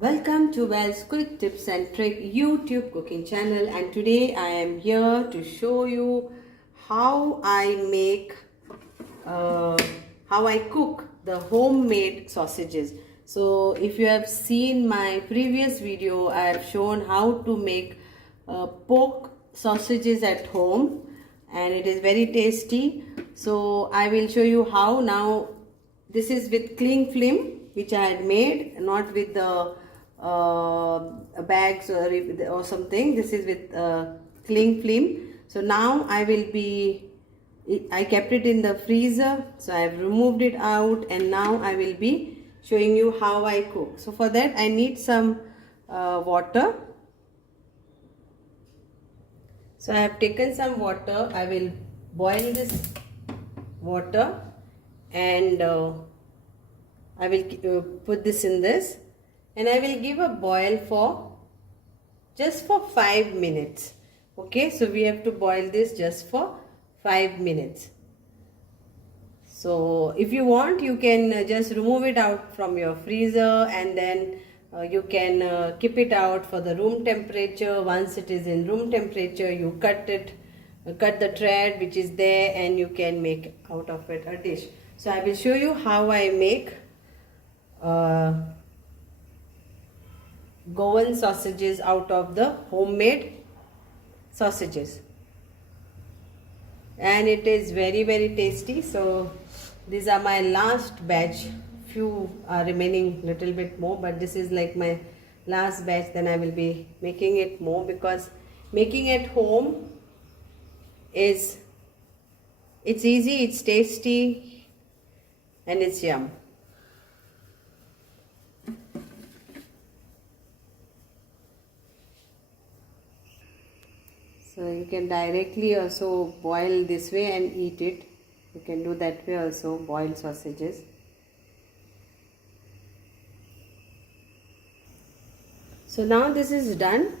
Welcome to Wells Quick Tips and Trick YouTube cooking channel, and today I am here to show you how I cook the homemade sausages. So if you have seen my previous video, I have shown how to make pork sausages at home, and it is very tasty. So I will show you how now. This is with cling film which I had made, not with the bags or something. This is with cling film. So now I kept it in the freezer, so I have removed it out, and now I will be showing you how I cook. So for that I need some water. So I have taken some water. I will boil this water, and I will put this in this, and I will give a boil for just for 5 minutes. Okay, so we have to boil this just for 5 minutes. So if you want, you can just remove it out from your freezer, and then you can keep it out for the room temperature. Once it is in room temperature, you cut the thread which is there, and you can make out of it a dish. So I will show you how I make Goan sausages out of the homemade sausages, and it is very tasty. So these are my last batch. Few are remaining, little bit more, but this is like my last batch. Then I will be making it more, because making at home it's easy, it's tasty, and it's yum. So you can directly also boil this way and eat it. You can do that way also, boil sausages. So now this is done.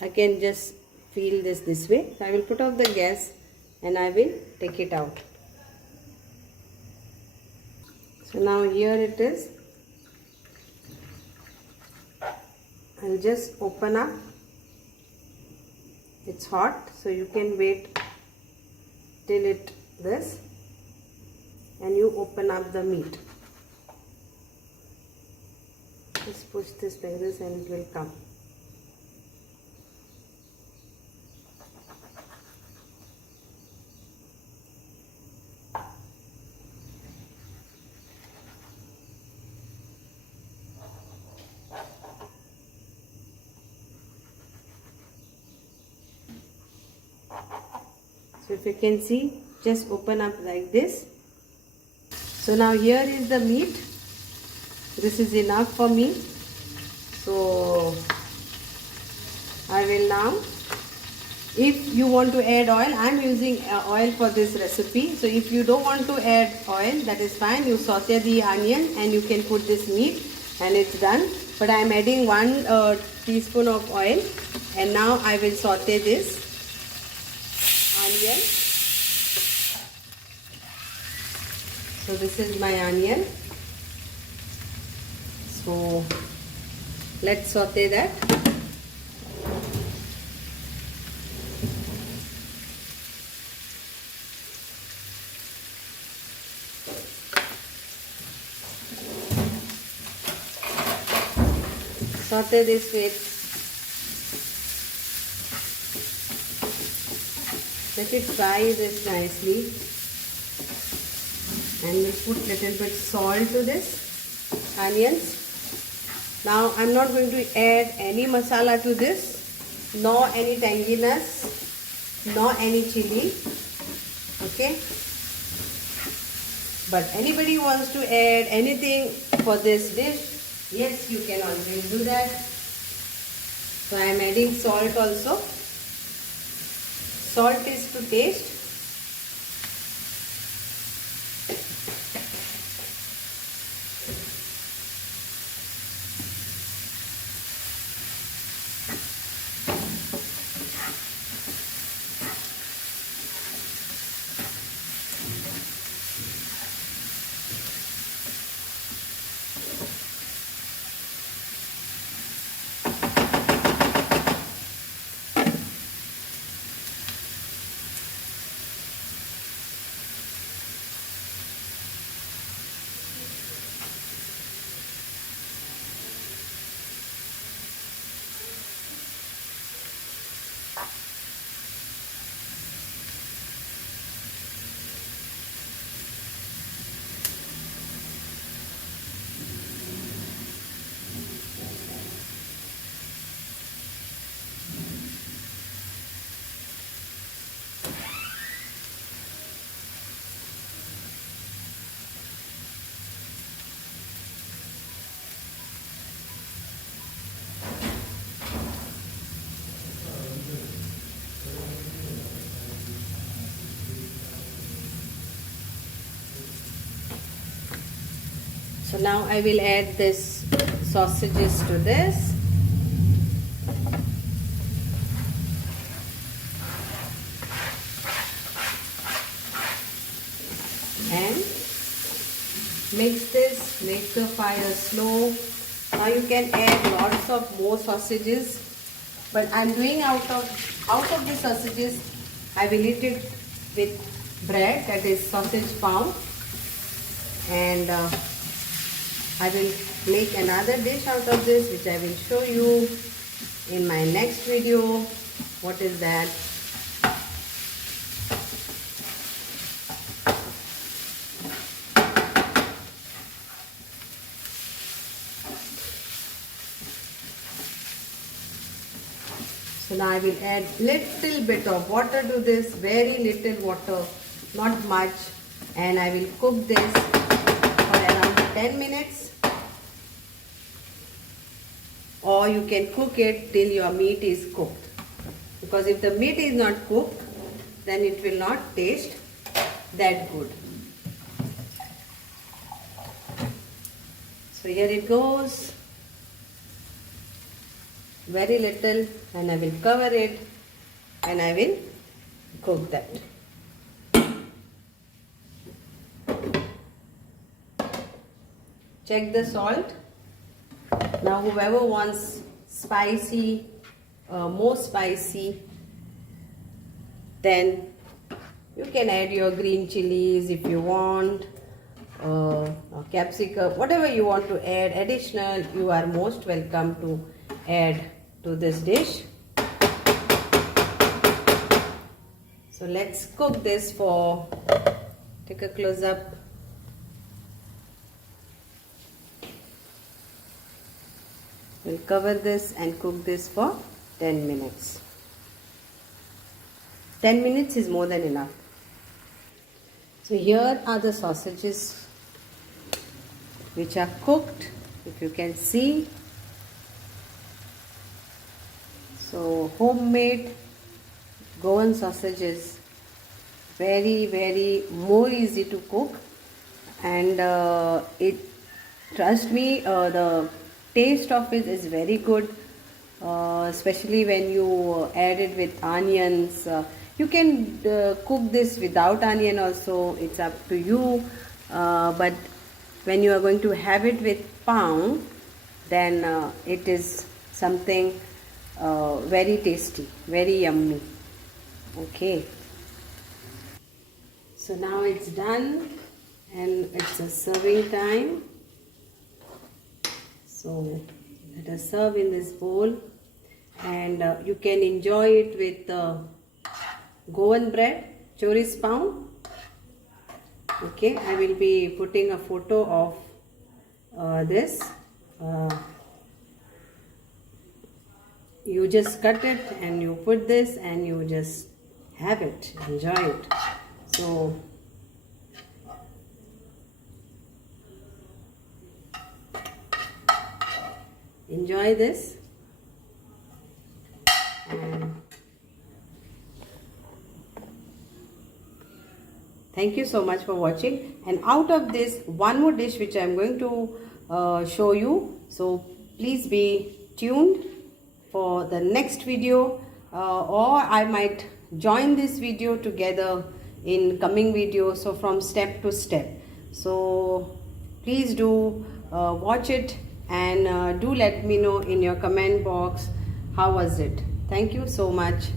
I can just feel this way. So I will put off the gas and I will take it out. So now here it is. I'll just open up. It's hot, so you can wait till this, and you open up the meat. Just push this like this and it will come. So if you can see, just open up like this. So now here is the meat. This is enough for me. So I will now, if you want to add oil, I am using oil for this recipe. So if you don't want to add oil, that is fine. You saute the onion and you can put this meat and it's done. But I am adding 1 teaspoon of oil, and now I will saute this onion. So this is my onion. So let's saute that. Saute this with, let it fry this nicely, and we'll put little bit salt to this onions. Now I'm not going to add any masala to this, nor any tanginess, nor any chili. Okay, but anybody wants to add anything for this dish, yes, you can always do that. So I am adding salt also. Salt is to taste. So now I will add this sausages to this. And mix this, make the fire slow. Now you can add lots of more sausages, but I'm doing out of the sausages, I will eat it with bread, that is sausage pound, and I will make another dish out of this, which I will show you in my next video. What is that? So now I will add little bit of water to this, very little water, not much, and I will cook this for around 10 minutes, or you can cook it till your meat is cooked, because if the meat is not cooked, then it will not taste that good. So here it goes. Very little, and I will cover it and I will cook that. Check the salt. Now whoever wants spicy, more spicy, then you can add your green chilies if you want, or capsicum, whatever you want to add additional, you are most welcome to add to this dish. So let's cook this for, take a close up. We'll cover this and cook this for 10 minutes. 10 minutes is more than enough. So here are the sausages which are cooked, if you can see. So homemade Goan sausages, very more easy to cook, and trust me, the taste of it is very good, especially when you add it with onions. You can cook this without onion also, it's up to you, but when you are going to have it with pound, then it is something very tasty, very yummy. Okay, so now it's done and it's a serving time. So let us serve in this bowl, and you can enjoy it with Goan bread, Chorizo pound. Okay, I will be putting a photo of this. You just cut it and you put this and you just have it, enjoy it. So enjoy this, and thank you so much for watching. And out of this, one more dish which I am going to show you, so please be tuned for the next video, or I might join this video together in coming videos, so from step to step. So please do watch it, and do let me know in your comment box how was it. Thank you so much.